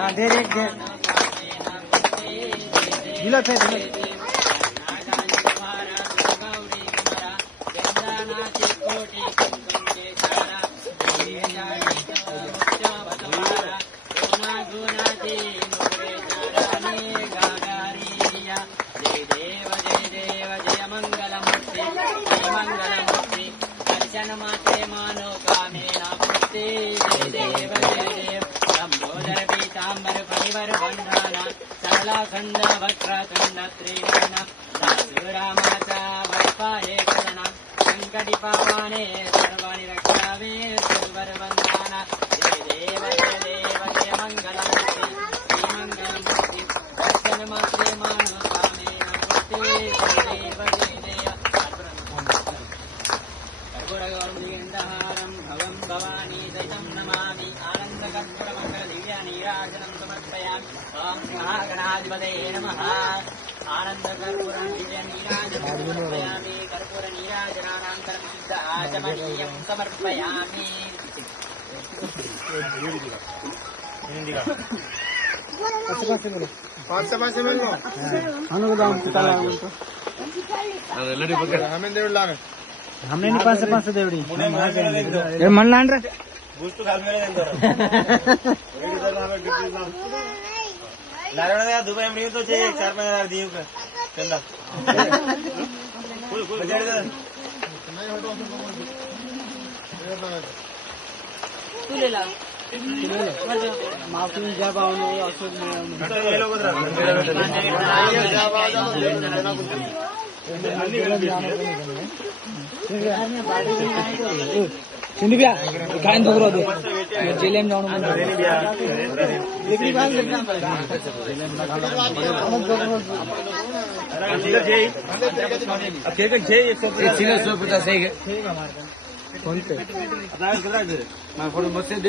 दे दे दिला पे संकटि पावाने सर्वाणि रक्षावे सर्वरवन्दाना जय देव जय मंगलमूर्ति श्रीमंगलमूर्ति दर्शन मात्रे मानो कामेन मूर्ति जय देव कर्पूरगौरं भवं भवानी दयितं नमामि आनन्दकर्पूरमङ्गल दिव्यनीराजनं समर्पयामि ॐ महागणाधिपतये नमः आनन्दकर्पूरं दिव्यनीराजनं समर्पयामि कर्पूरनीराजनानान्तरं सिद्ध आचमनीयं समर्पयामि हमने नहीं पास पास देवड़ी मन लान रे गुस्तु खाल मेरे देंदो लारवण का दुबई में तो चाहिए 4-5 दियो का चंदा फुल बजट दे तू ले ला माफी जब आओ अशोक में ये लोग सिंधिया काय बघरो दे जेलेम जाऊन फोन पे फोटो बस दे